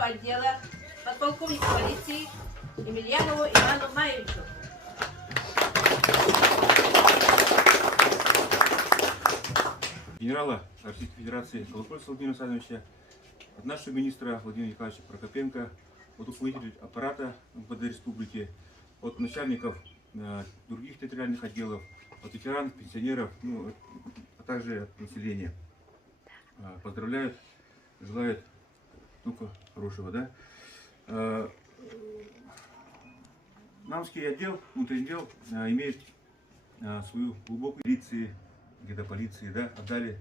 начальнику отдела, подполковнику полиции Емельянову Ивану Маевичу. Генерала Российской Федерации Колокольца Владимира Александровича, от нашего министра Владимира Николаевича Прокопенко, от руководителей аппарата МВД Республики, от начальников других территориальных отделов, от ветеранов, пенсионеров, а также от населения. Поздравляют, желают только хорошего. Да? Намский отдел, внутренний отдел имеет свою глубокую полиции, где-то полиции, да, отдали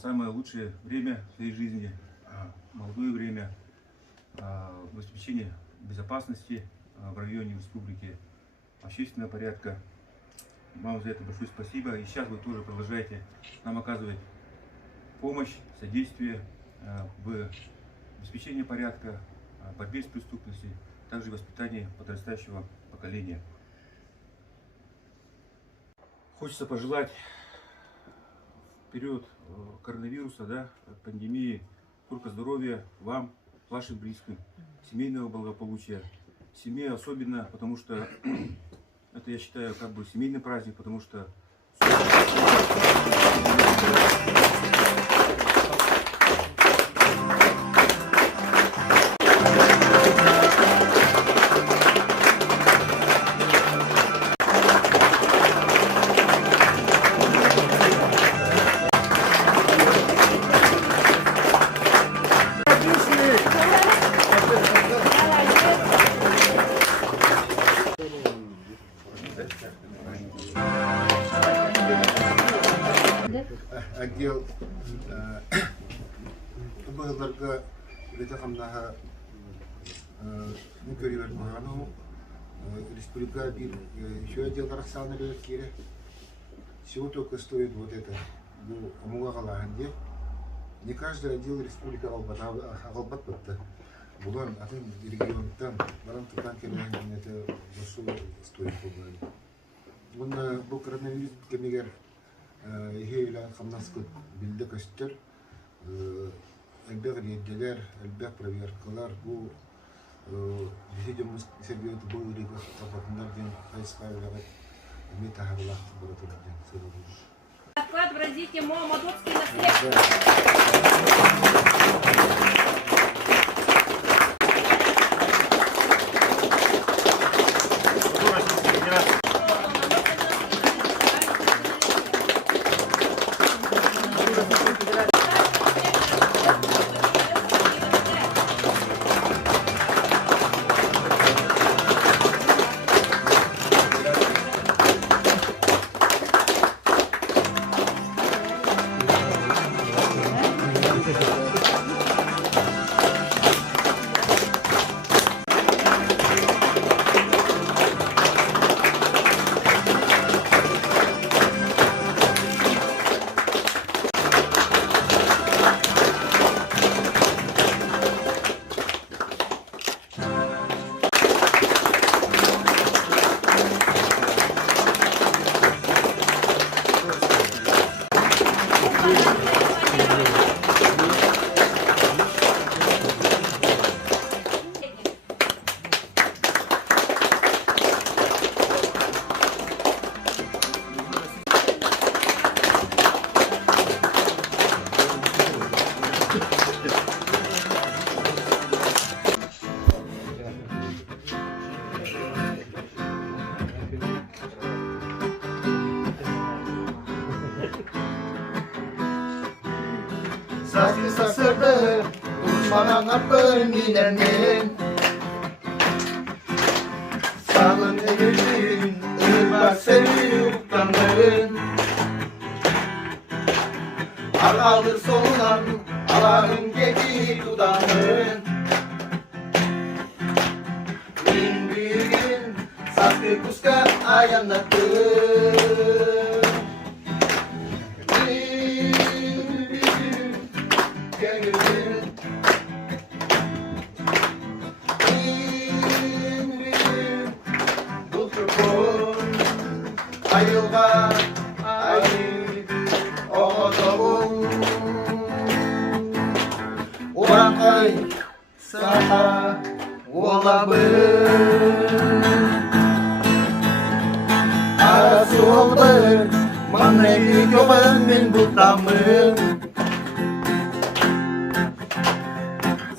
самое лучшее время в своей жизни, молодое время в обеспечении безопасности в районе республики, общественного порядка. Вам за это большое спасибо. И сейчас вы тоже продолжаете нам оказывать помощь, содействие в обеспечении порядка, борьбе с преступностью, также воспитании подрастающего поколения. Хочется пожелать в период коронавируса, да, пандемии, только здоровья вам, вашим близким, семейного благополучия. Семье особенно, потому что это, я считаю, как бы семейный праздник, потому что отдел багаларга ветахамнаха никоривер багану республика бир еще отдел Тарахсана Кире. Всего только стоит вот это Амугагалаханде. Не каждый отдел республика Агалбат Батта. Булан атын регион там баран тутан келен это большое стоит побывать. Мына бу коронавирус кемигер هي خمسة بالده كستر البغل يدلر البغ برير كلار بو بيجي مسبيوت بو ريغا طبق نردين خايس قايل ميتا هبلا برات الدين سيروش Вклад в развитие Молодецкой наследства. Sasri sasırdı, uçmana bölminen Sağın eğilin, ırmak sevip kanların Alır soğunan, alağın geki dudağın Bin büyüğün, sasri kuska ayanatın Ayılga ayı oğuzum Ulan ay саха олабын. Арасы ол бір маңнайы көбін мен бұлтамын.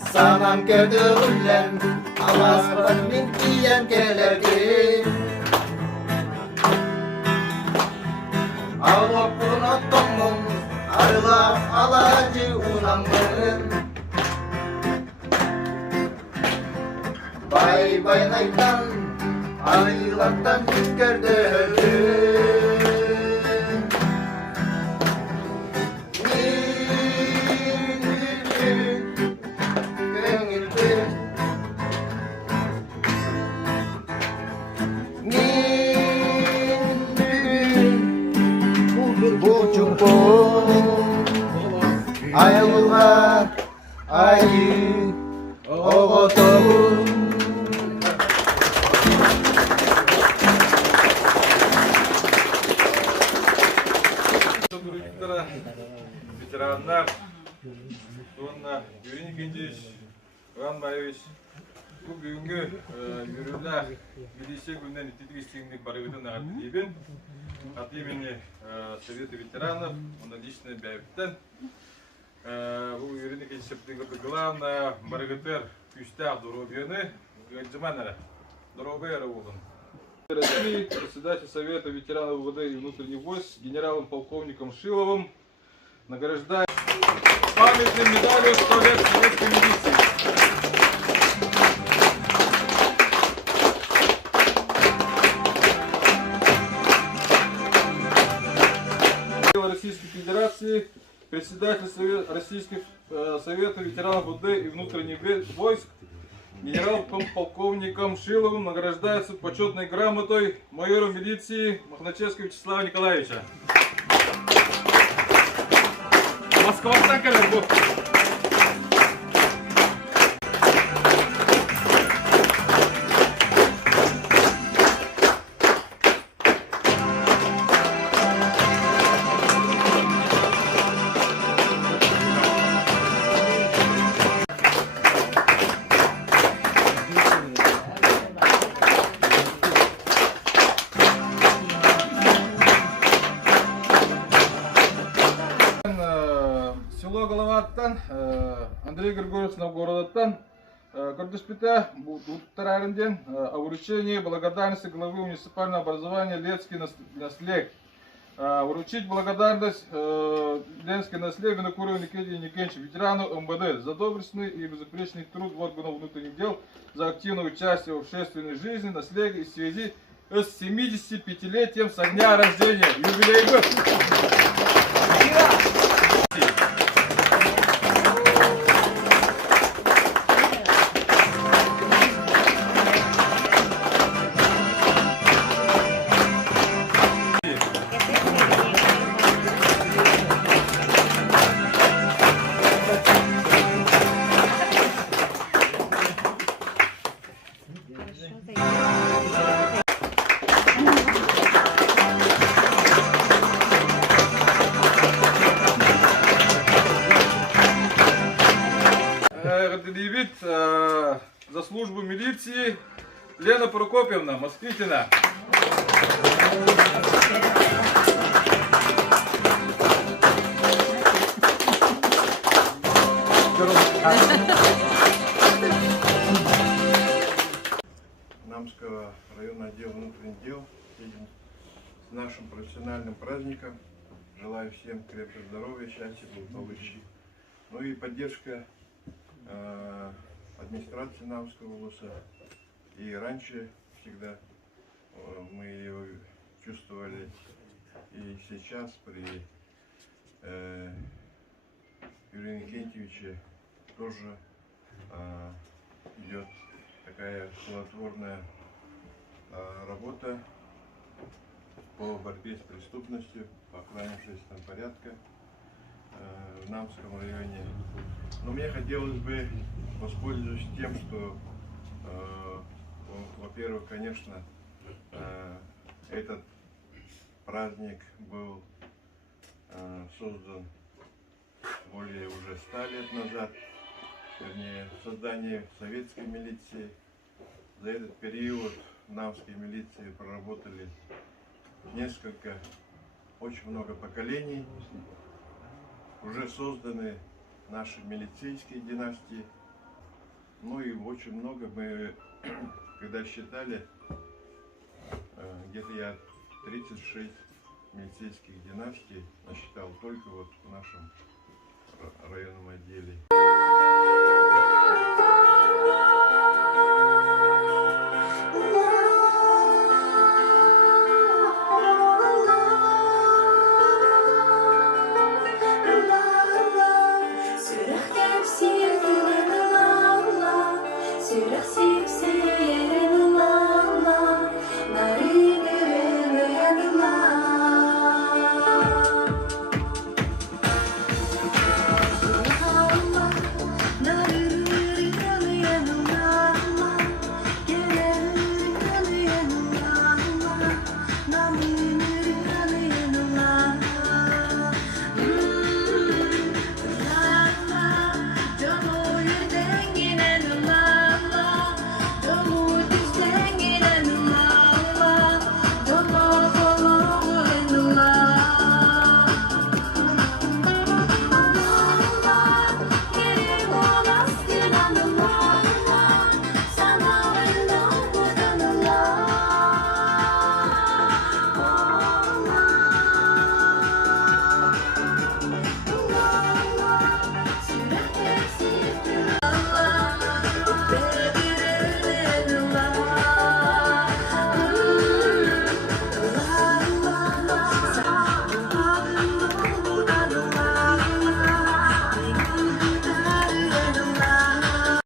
Sanam kerdi ulen, alasman min kiyen kelerdi. Ağlap unuttum, arılap alacı unamın. Bay baynaydan, ayılaktan tükerdi öldü. Ayılma, ayı, oğutum. Ветеранlar, sonra Юрий Никентьевич, Иван Марьевич, бүгінгі үйірілі милиция күннен итетік істегіндегі барығыдың ағаты дейбін. От имени Совета ветеранов, он лично бәйбіттен. Бұл Юрий Никентьевич, главное, барығытыр күстәқ дұрубияны, ғаджыманары, дұрубайары болын. России, председатель Совета ветеранов ВВД и внутренних войск, генералом-полковником Шиловым награждает памятной медалью 100 лет советской милиции. Российской Федерации, председатель Российских Совета ветеранов ВВД и внутренних войск, генерал-полковником Шиловым награждается почетной грамотой майора милиции Махначевского Вячеслава Николаевича. Москва такая вот. Село Головаттан, Андрей Григорьевич Новгородаттан, Гордоспита, Буттараренден, о вручении благодарности главы муниципального образования Ленский наслег. Вручить благодарность Ленский наслег Винокурову Никентию Никентьевичу, ветерану МВД, за доблестный и безупречный труд в органах внутренних дел, за активное участие в общественной жизни, наслег в связи с 75-летием со дня рождения. Юбилей год! За службу милиции Лена Прокопьевна Москвитина. Намского районного отдела внутренних дел едем с нашим профессиональным праздником. Желаю всем крепкого здоровья, счастья, благополучия. Ну и поддержка администрации Намского улуса. И раньше всегда мы ее чувствовали, и сейчас при Юрии Никентьевиче тоже идет такая плодотворная работа по борьбе с преступностью, по охране общественного порядка в Намском районе. Но мне хотелось бы воспользоваться тем, что, во-первых, конечно, этот праздник был создан более уже 100 лет назад. вернее, создание советской милиции. За этот период в Навской милиции проработали очень много поколений. Уже созданы наши милицейские династии. Ну и очень много мы, когда считали, где-то я 36 милицейских династий насчитал только вот в нашем районном отделе.